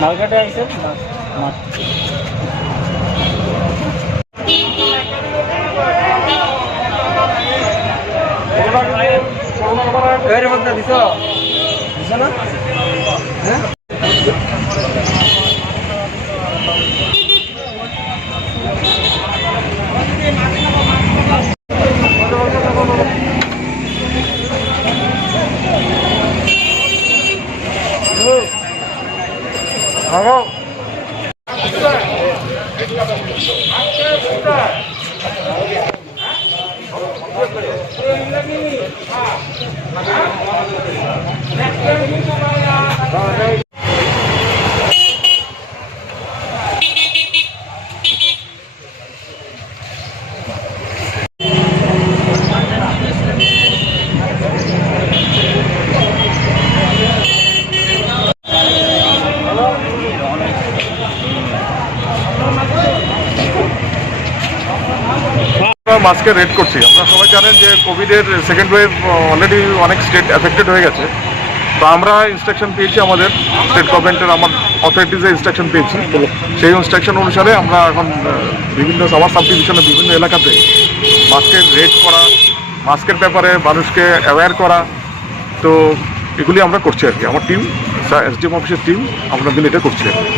মালঘাটে আছে দিছ না হ্যাঁ মাস্কের রেড করছি। আপনারা সবাই জানেন যে কোভিডের সেকেন্ড ওয়েভ অলরেডি অনেক স্টেট এফেক্টেড হয়ে গেছে। তো আমরা ইনস্ট্রাকশন পেয়েছি, আমাদের স্টেট গভর্নমেন্টের আমার অথরিটিজের ইনস্ট্রাকশন পেয়েছি। সেই ইনস্ট্রাকশন অনুসারে আমরা এখন বিভিন্ন আমার সাব ডিভিশনের বিভিন্ন এলাকাতে মাস্কের রেড করা, মাস্কের ব্যাপারে মানুষকে অ্যাওয়্যার করা, তো এগুলি আমরা করছি আর কি। আমার টিম, এসডিএম অফিসের টিম, আমরা মিলে এটা করছি আর কি।